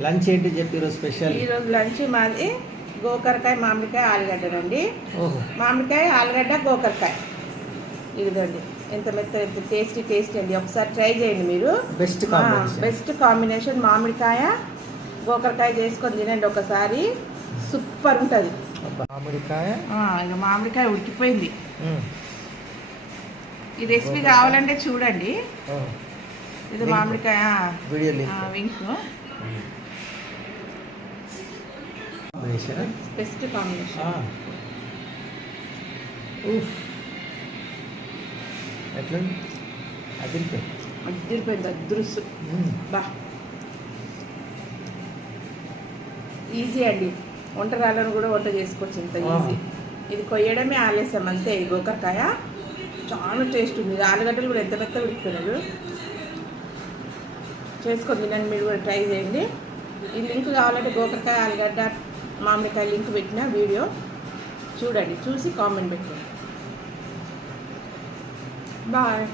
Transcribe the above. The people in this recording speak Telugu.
లంచ్ ఏంటి చెప్పి ఈరోజు స్పెషల్? ఈరోజు లంచ్ మాది గోకరకాయ మామిడికాయ ఆలుగడ్డ ఓహో. మామిడికాయ ఆలుగడ్డ గోకరకాయ. ఇదిగోండి. ఎంత మెత్త ఎంత టేస్టీ టేస్టీ అండి. ఒకసారి ట్రై చేయండి మీరు. బెస్ట్ కాంబినేషన్ బెస్ట్ కాంబినేషన్ మామిడికాయ గోకరకాయ చేసుకొని తినండి ఒకసారి. సూపర్ ఉంటుంది. మామిడికాయ? ఇక మామిడికాయ ఉడికిపోయింది. ఈ రెసిపీ కావాలంటే చూడండి. ఇది. మామిడికాయ వీడియో లింక్ వింక్ కాంబినేషన్ బెస్ట్ కాంబినేషన్ ఉఫ్ ఎట్లా అదిరిపోయి అద్దరిపోయింది అదృశ్యం. బా. ఈజీ అండి. వంట రాళ్ళను కూడా వంట చేసుకోవచ్చు ఇంత. ఈజీ ఇది కొయ్యడమే ఆలస్యం అంతే. ఈ గోకరకాయ చాలా టేస్ట్ ఉంది. ఆలుగడ్డలు కూడా ఎంత మెత్త ఉడికిపోయినారు. చేసుకొని తినండి మీరు కూడా ట్రై చేయండి. ఈ లింక్ కావాలంటే గోకరకాయ ఆలుగడ్డ మామిడికాయ లింక్ పెట్టిన వీడియో చూడండి చూసి కామెంట్ పెట్టండి. బాయ్.